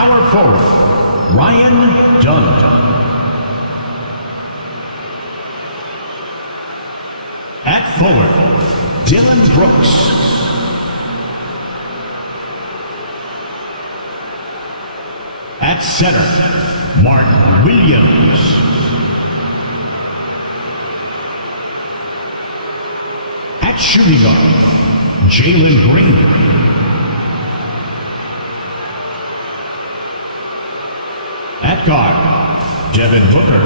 Power forward, Ryan Dunn. At forward, Dylan Brooks. At center, Mark Williams. At shooting guard, Jalen Green. At guard, Devin Booker.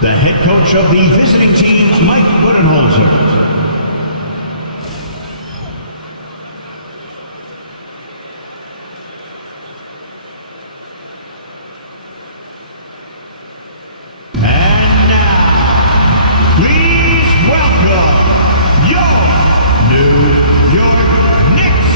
The head coach of the visiting team, Mike Budenholzer. And now, please welcome your New York Knicks.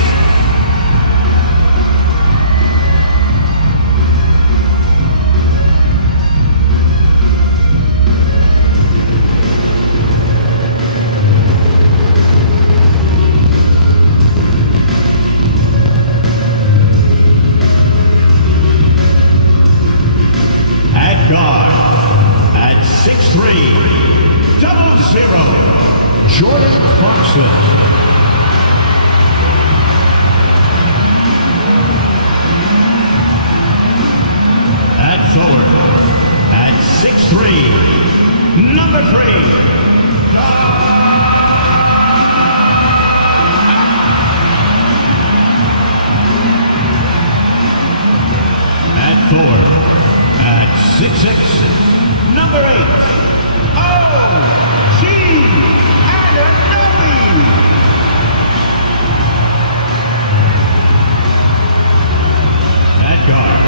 At guard, at 6'3", 00, Jordan Clarkson. At forward, at 6'3", number 3. At forward, at 6'6", number 8, O.G. Anunoby. At guard,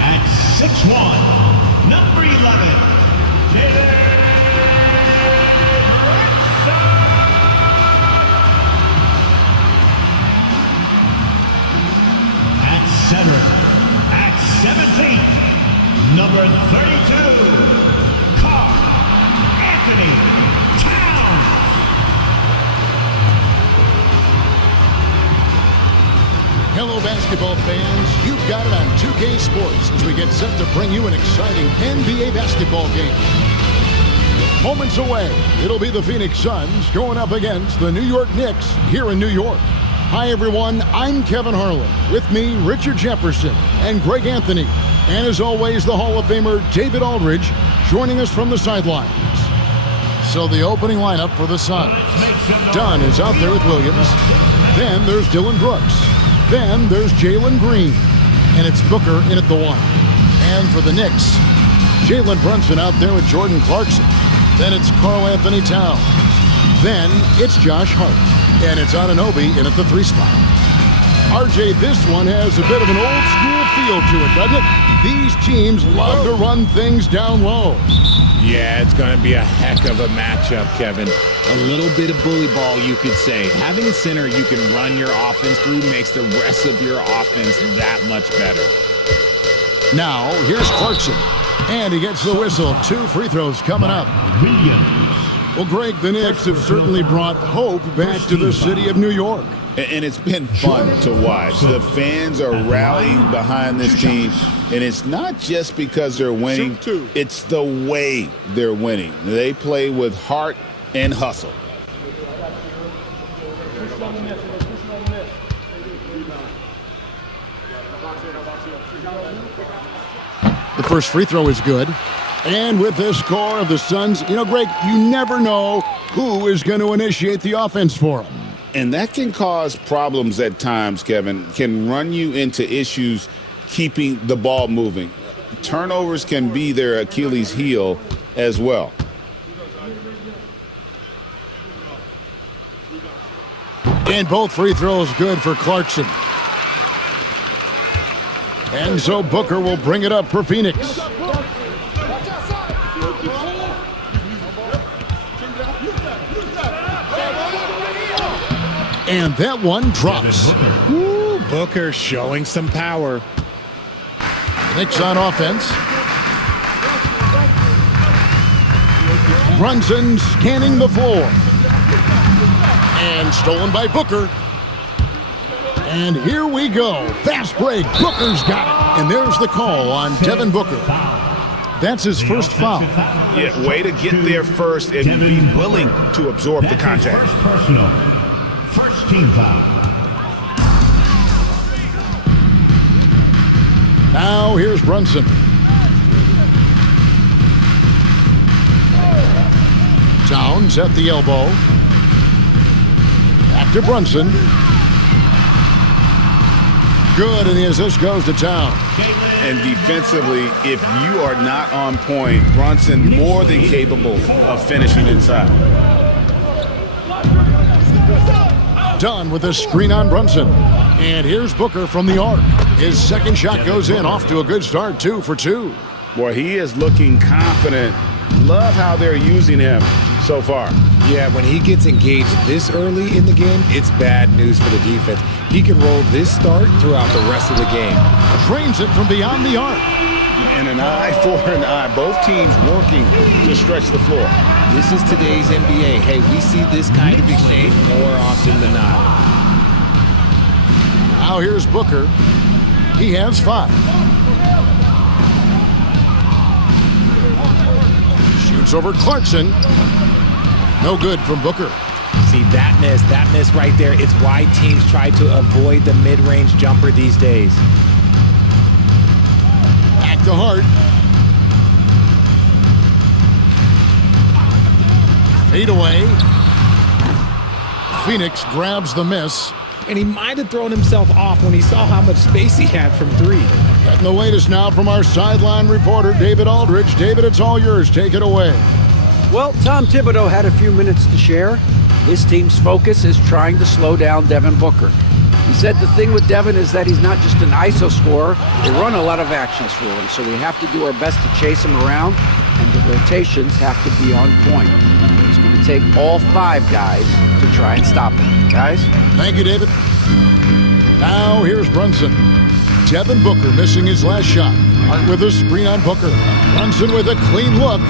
at 6'1", number 11, Jalen Brunson. At center, at 7 feet, number 32, Karl Anthony Towns. Hello, basketball fans. You've got it on 2K Sports as we get set to bring you an exciting NBA basketball game. Moments away, it'll be the Phoenix Suns going up against the New York Knicks here in New York. Hi, everyone. I'm Kevin Harlan. With me, Richard Jefferson and Greg Anthony. And as always, the Hall of Famer David Aldridge joining us from the sidelines. So the opening lineup for the Suns. Dunn is out there with Williams. Then there's Dylan Brooks. Then there's Jalen Green. And it's Booker in at the 1. And for the Knicks, Jalen Brunson out there with Jordan Clarkson. Then it's Karl Anthony Towns. Then it's Josh Hart. And it's Anunoby in at the 3 spot. RJ, this one has a bit of an old school feel to it, doesn't it? These teams love to run things down low. Yeah, it's going to be a heck of a matchup, Kevin. A little bit of bully ball, you could say. Having a center you can run your offense through makes the rest of your offense that much better. Now, here's Clarkson. And he gets the whistle. 2 free throws coming up. Williams. Well, Greg, the Knicks have certainly brought hope back to the city of New York. And it's been fun to watch. The fans are rallying behind this team, and it's not just because they're winning. It's the way they're winning. They play with heart and hustle. The first free throw is good. And with this score of the Suns, you know, Greg, you never know who is going to initiate the offense for them. And that can cause problems at times, Kevin. Can run you into issues keeping the ball moving. Turnovers can be their Achilles heel as well. And both free throws good for Clarkson. And so Booker will bring it up for Phoenix. And that one drops. Ooh, Booker showing some power. Knicks on offense. Brunson scanning the floor. And stolen by Booker. And here we go. Fast break. Booker's got it. And there's the call on Devin Booker. That's his first foul. Yeah, way to get there first and be willing to absorb the contact. First personal. First team foul. Now here's Brunson. Towns at the elbow. Back to Brunson. Good, and the assist goes to Towns. And defensively, if you are not on point, Brunson more than capable of finishing inside. Done with a screen on Brunson. And here's Booker from the arc. His second shot goes in, off to a good start, 2 for 2. Boy, he is looking confident. Love how they're using him so far. Yeah, when he gets engaged this early in the game, it's bad news for the defense. He can roll this start throughout the rest of the game. Trains it from beyond the arc. And an eye for an eye. Both teams working to stretch the floor. This is today's NBA. Hey, we see this kind of exchange more often than not. Now here's Booker. He has 5. Shoots over Clarkson. No good from Booker. See, that miss right there, it's why teams try to avoid the mid-range jumper these days. Back to Hart. Fade away. Phoenix grabs the miss. And he might have thrown himself off when he saw how much space he had from 3. Getting the latest now from our sideline reporter, David Aldridge. David, it's all yours. Take it away. Well, Tom Thibodeau had a few minutes to share. His team's focus is trying to slow down Devin Booker. He said the thing with Devin is that he's not just an ISO scorer. They run a lot of actions for him, so we have to do our best to chase him around, and the rotations have to be on point. It's going to take all 5 guys to try and stop him. Guys? Thank you, David. Now here's Brunson. Devin Booker missing his last shot. Hart with a screen on Booker. Brunson with a clean look.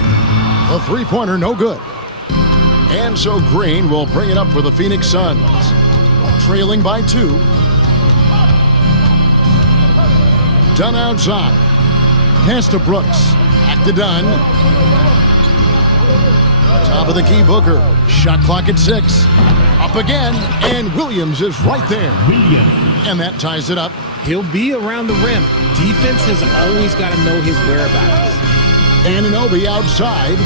The three-pointer no good. And so Green will bring it up for the Phoenix Suns. Trailing by 2. Dunn outside. Pass to Brooks. Back to Dunn. Top of the key, Booker. Shot clock at 6. Up again, and Williams is right there. And that ties it up. He'll be around the rim. Defense has always got to know his whereabouts. Anunoby outside.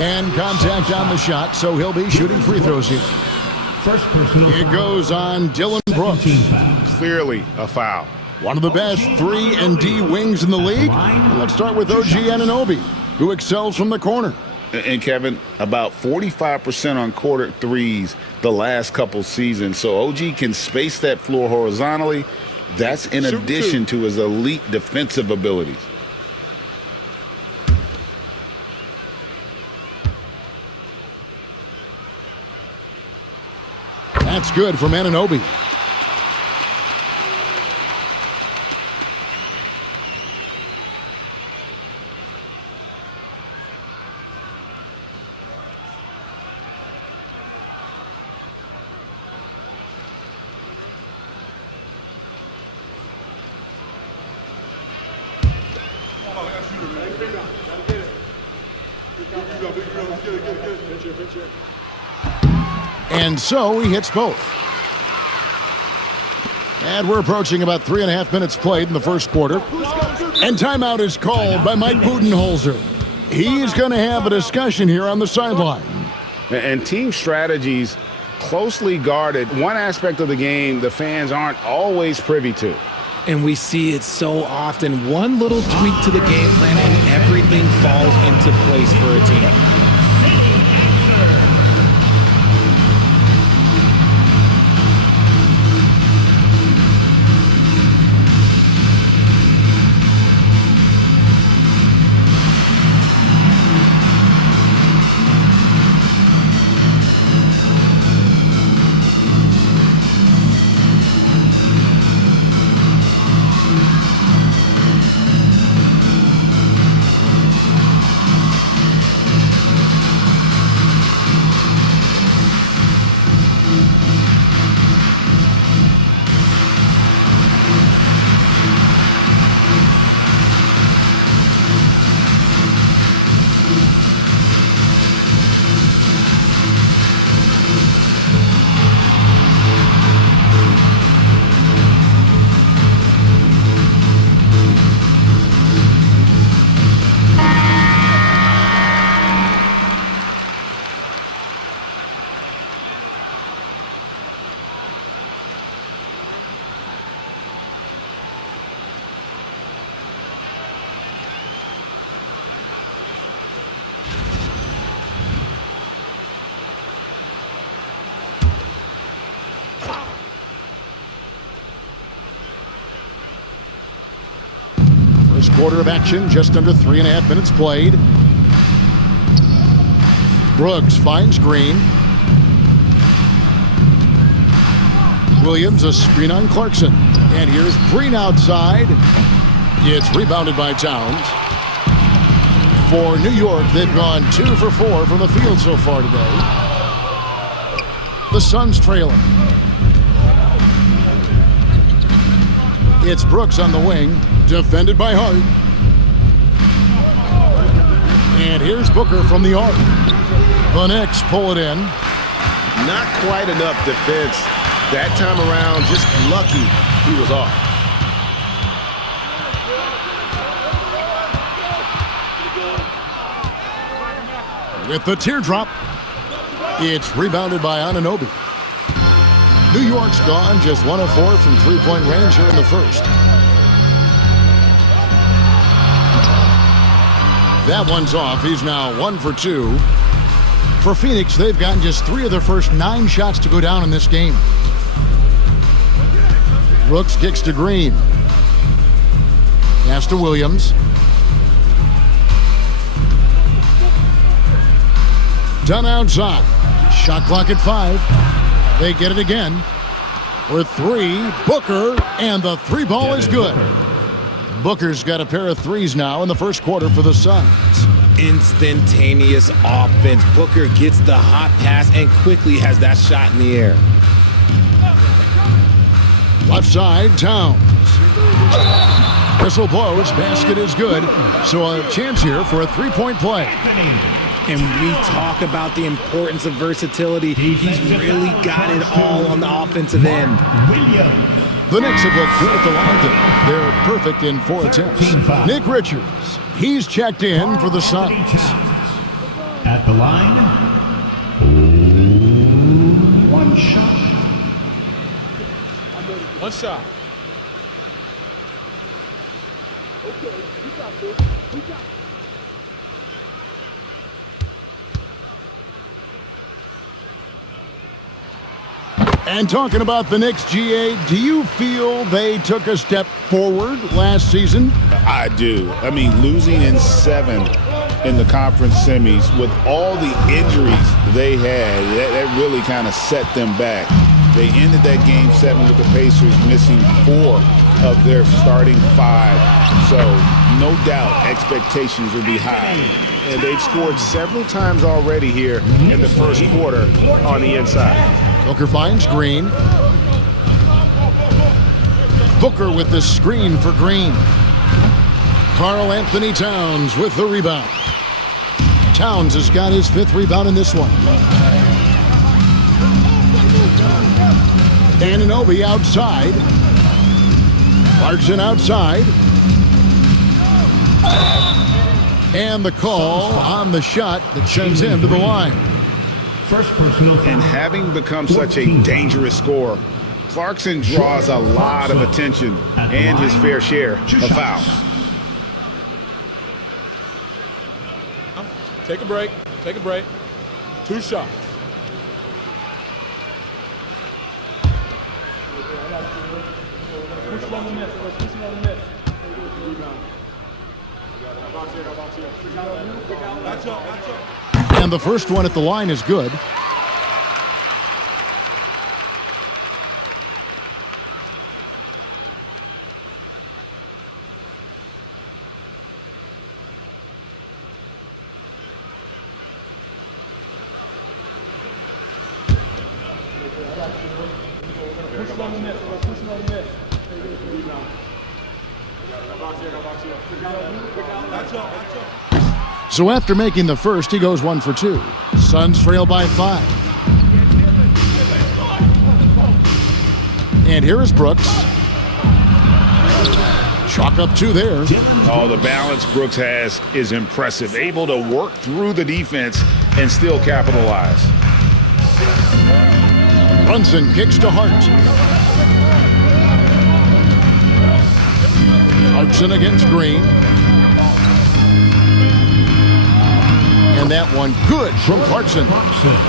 And contact on the shot, so he'll be shooting free throws here. First personal. It goes on Dylan Brooks. Clearly a foul. One of the best 3-and-D wings in the league. And let's start with OG Anunoby, who excels from the corner. And Kevin, about 45% on quarter threes the last couple seasons. So OG can space that floor horizontally. That's in addition to his elite defensive abilities. That's good from Anunoby. And so he hits both. And we're approaching about 3.5 minutes played in the first quarter. And timeout is called by Mike Budenholzer. He's going to have a discussion here on the sideline. And team strategies closely guarded. One aspect of the game the fans aren't always privy to. And we see it so often. One little tweak to the game plan and everything falls into place for a team. quarter of action, just under 3.5 minutes played. Brooks finds Green. Williams, a screen on Clarkson. And here's Green outside. It's rebounded by Towns. For New York, they've gone 2 for 4 from the field so far today. The Suns trailing. It's Brooks on the wing, defended by Hart. And here's Booker from the arc. The Knicks pull it in. Not quite enough defense that time around. Just lucky he was off. With the teardrop, it's rebounded by Anunoby. New York's gone just 1 of 4 from three-point range here in the first. That one's off. He's now 1 for 2. For Phoenix, they've gotten just 3 of their first 9 shots to go down in this game. Brooks kicks to Green. Pass to Williams. Done outside. Shot clock at 5. They get it again. For 3, Booker, and the 3 ball is good. Booker's got a pair of 3s now in the first quarter for the Suns. Instantaneous offense. Booker gets the hot pass and quickly has that shot in the air. Left side, Towns. Whistle blows, basket is good. So a chance here for a 3-point play. And we talk about the importance of versatility. He's really got it all on the offensive end. The Knicks have looked good at the line today. They're perfect in 4 attempts. Nick Richards, he's checked in for the Suns. At the line, 1 shot. 1 shot. And talking about the Knicks, GA, do you feel they took a step forward last season? I do. I mean, losing in 7 in the conference semis with all the injuries they had, that really kind of set them back. They ended that game 7 with the Pacers missing 4 of their starting 5. So no doubt expectations will be high. And they've scored several times already here in the first quarter on the inside. Booker finds Green. Booker with the screen for Green. Karl Anthony Towns with the rebound. Towns has got his 5th rebound in this one. Anunoby outside. Clarkson outside. And the call on the shot that sends him to the line. First personal foul. And having become such a dangerous scorer, Clarkson draws a lot of attention and his fair share of fouls. Take a break. Take a break. 2 shots. And the first one at the line is good. So after making the first, he goes 1 for 2. Suns trail by 5. And here is Brooks. Chalk up 2 there. Oh, the balance Brooks has is impressive. Able to work through the defense and still capitalize. Brunson kicks to Hart. Clarkson against Green. And that one good from Clarkson.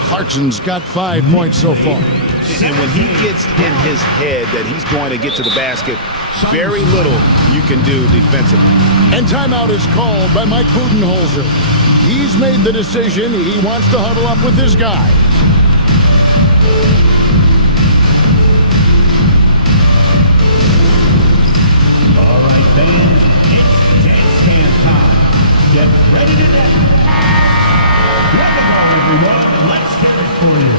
Clarkson's got 5 points so far. And when he gets in his head that he's going to get to the basket, very little you can do defensively. And timeout is called by Mike Budenholzer. He's made the decision. He wants to huddle up with this guy. All right, fans, it's Jets camp time. Get ready to death. Let it go, everyone. Let's hear it for you.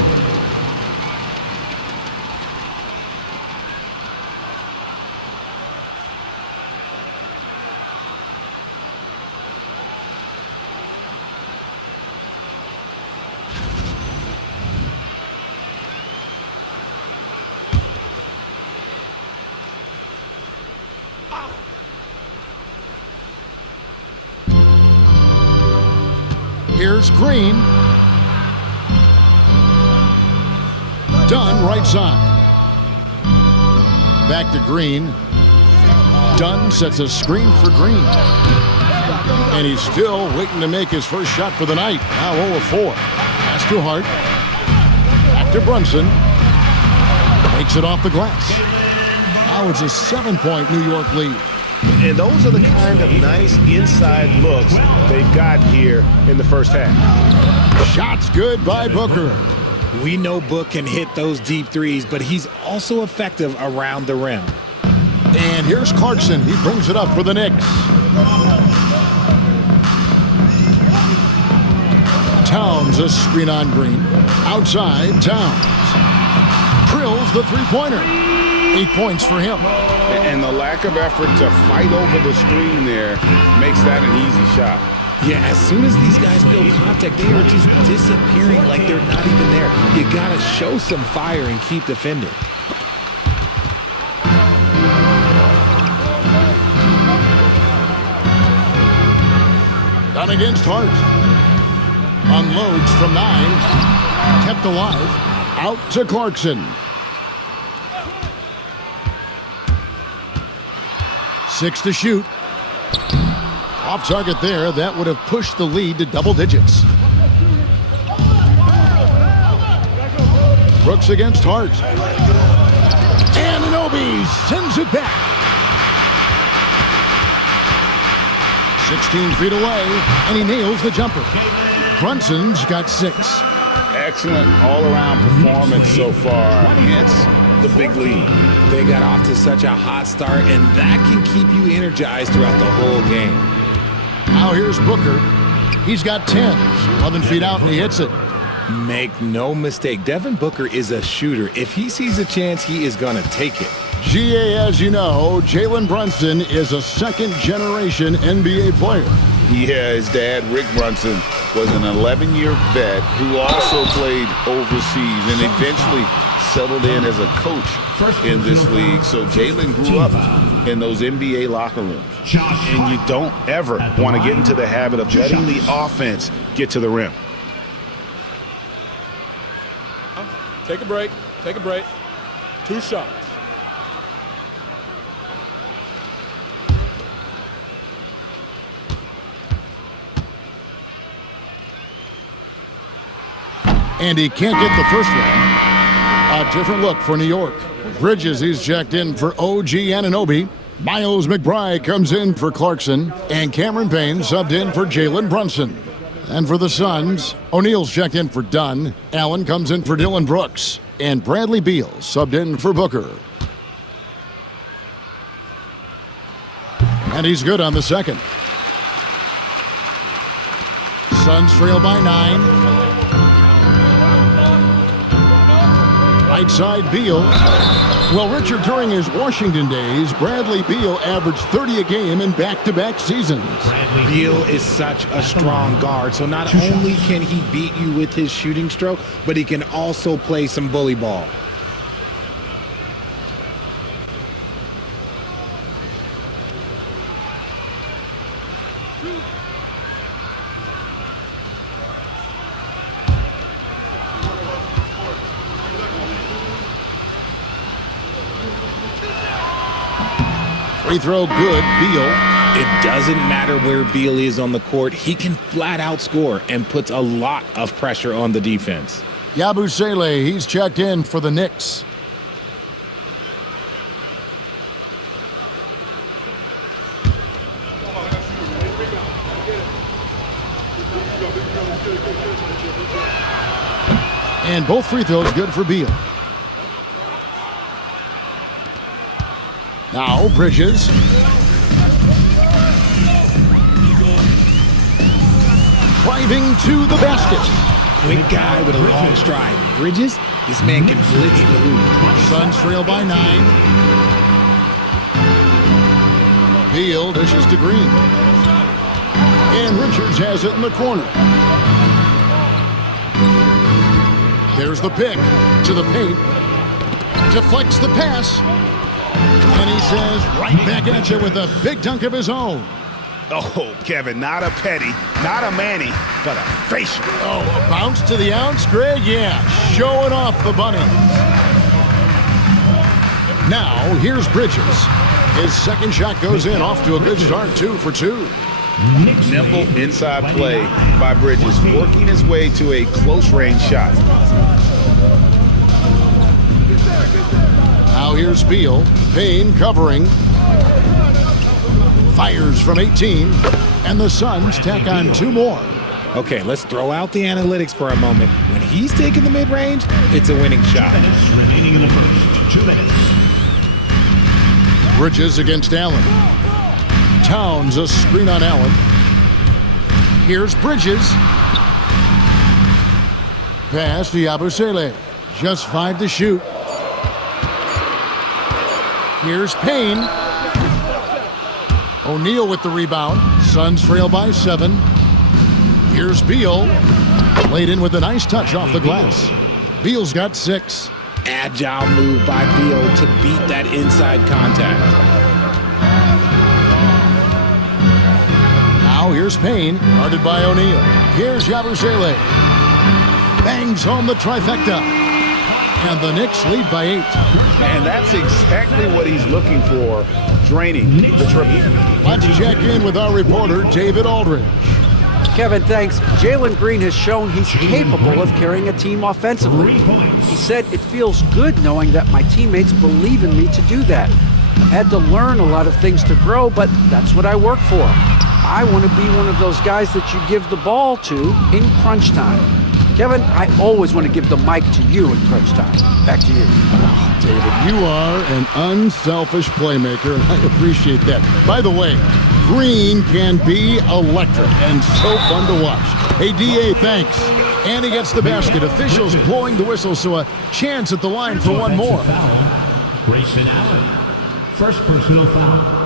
Here's Green. Dunn, right side. Back to Green. Dunn sets a screen for Green. And he's still waiting to make his first shot for the night. Now 0 of 4. Pass to Hart. Back to Brunson. Makes it off the glass. Now it's a 7-point New York lead. And those are the kind of nice inside looks they've gotten here in the first half. Shots good by Booker. We know Book can hit those deep threes, but he's also effective around the rim. And here's Clarkson. He brings it up for the Knicks. Towns a screen on Green. Outside, Towns. Drills the three-pointer. 8 points for him. And the lack of effort to fight over the screen there makes that an easy shot. Yeah, as soon as these guys feel contact, they are just disappearing like they're not even there. You gotta show some fire and keep defending. Down against Hart. Unloads from 9. Kept alive. Out to Clarkson. 6 to shoot. Off target there. That would have pushed the lead to double digits. Brooks against Hart. Anunoby sends it back. 16 feet away, and he nails the jumper. Brunson's got 6. Excellent all-around performance so far. It's the big lead. They got off to such a hot start, and that can keep you energized throughout the whole game. Now here's Booker. He's got 10. 11 feet out, and he hits it. Make no mistake, Devin Booker is a shooter. If he sees a chance, he is going to take it. GA, as you know, Jalen Brunson is a second-generation NBA player. Yeah, his dad, Rick Brunson, was an 11-year vet who also played overseas and eventually settled in as a coach in this league. So Jalen grew up in those NBA locker rooms. And you don't ever want to get into the habit of letting the offense get to the rim. Take a break. Take a break. 2 shots. And he can't get the first one. A different look for New York. Bridges, he's checked in for OG Anunoby. Miles McBride comes in for Clarkson. And Cameron Payne subbed in for Jalen Brunson. And for the Suns, O'Neal's checked in for Dunn. Allen comes in for Dillon Brooks. And Bradley Beal subbed in for Booker. And he's good on the second. Suns trail by 9. Right side, Beal. Well, Richard, during his Washington days, Bradley Beal averaged 30 a game in back-to-back seasons. Beal is such a strong guard, so not only can he beat you with his shooting stroke, but he can also play some bully ball. Free throw good, Beal. It doesn't matter where Beal is on the court. He can flat out score and puts a lot of pressure on the defense. Yabusele, he's checked in for the Knicks. And both free throws good for Beal. Now Bridges. Driving to the basket. Quick guy with a long stride. Bridges, this man can blitz the hoop. Suns trail by 9. Beal dishes to Green. And Richards has it in the corner. There's the pick to the paint. Deflects the pass. And he says right back at you with a big dunk of his own. Oh, Kevin, not a petty, not a Manny, but a facial. Oh, a bounce to the ounce, Greg? Yeah, showing off the bunny. Now, here's Bridges. His second shot goes in, off to a good start, 2 for 2. Nimble inside play by Bridges, working his way to a close-range shot. Now here's Beal. Payne covering. Fires from 18. And the Suns tack on 2 more. Okay, let's throw out the analytics for a moment. When he's taking the mid-range, it's a winning shot. Remaining in the first. 2 minutes. Bridges against Allen. Towns a screen on Allen. Here's Bridges. Pass to Yabusele. Just 5 to shoot. Here's Payne. O'Neal with the rebound. Suns trail by 7. Here's Beal. Laid in with a nice touch off the glass. Beal's got 6. Agile move by Beal to beat that inside contact. Now here's Payne, guarded by O'Neal. Here's Yabusele. Bangs home the trifecta. And the Knicks lead by 8. And that's exactly what he's looking for, draining the triple. Let's check in with our reporter, David Aldridge. Kevin, thanks. Jalen Green has shown he's capable of carrying a team offensively. 3 points. He said, "It feels good knowing that my teammates believe in me to do that. I've had to learn a lot of things to grow, but that's what I work for. I want to be one of those guys that you give the ball to in crunch time." Kevin, I always want to give the mic to you in crunch time. Back to you. Oh, David, you are an unselfish playmaker, and I appreciate that. By the way, Green can be electric and so fun to watch. Hey, D.A., thanks. And he gets the basket. Officials blowing the whistle, so a chance at the line for one more. Grayson Allen. First personal foul.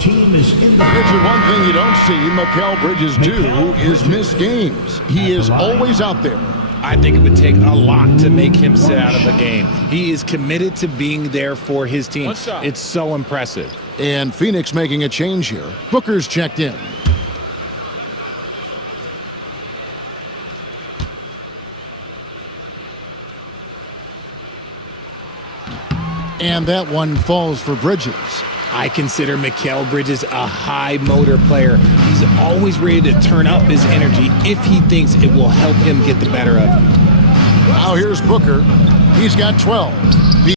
Team is in the... Richard, one thing you don't see Mikal Bridges do is miss games. He is always out there. I think it would take a lot to make him sit out of a game. He is committed to being there for his team. It's so impressive. And Phoenix making a change here. Booker's checked in. And that one falls for Bridges. I consider Mikal Bridges a high motor player. He's always ready to turn up his energy if he thinks it will help him get the better of him. Now here's Booker. He's got 12.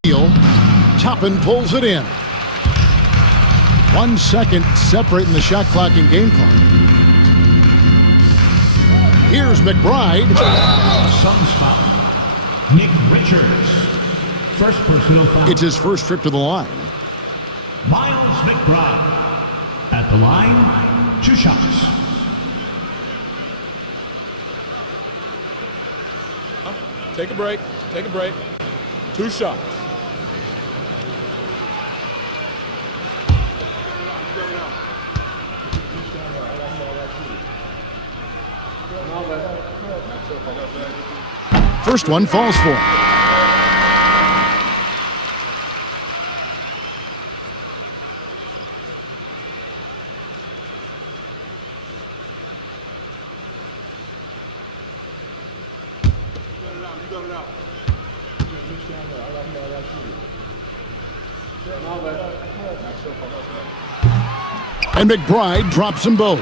Beal. Toppin pulls it in. 1 second separating the shot clock and game clock. Here's McBride. Suns foul. Nick Richards. First personal foul. It's his first trip to the line. Miles McBride. At the line, 2 shots. Take a break. Take a break. 2 shots. First one falls for him. And McBride drops them both.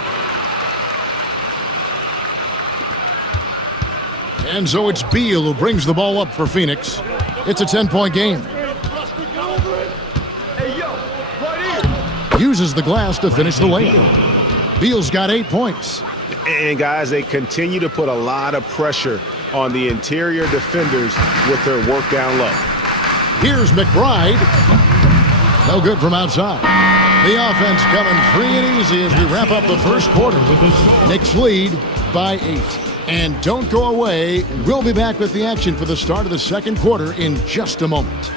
And so it's Beal who brings the ball up for Phoenix. It's a 10-point game. Uses the glass to finish the layup. Beal's got 8 points. And, guys, they continue to put a lot of pressure on the interior defenders with their work down low. Here's McBride. No good from outside. The offense coming free and easy as we wrap up the first quarter. Knicks lead by 8. And don't go away. We'll be back with the action for the start of the second quarter in just a moment.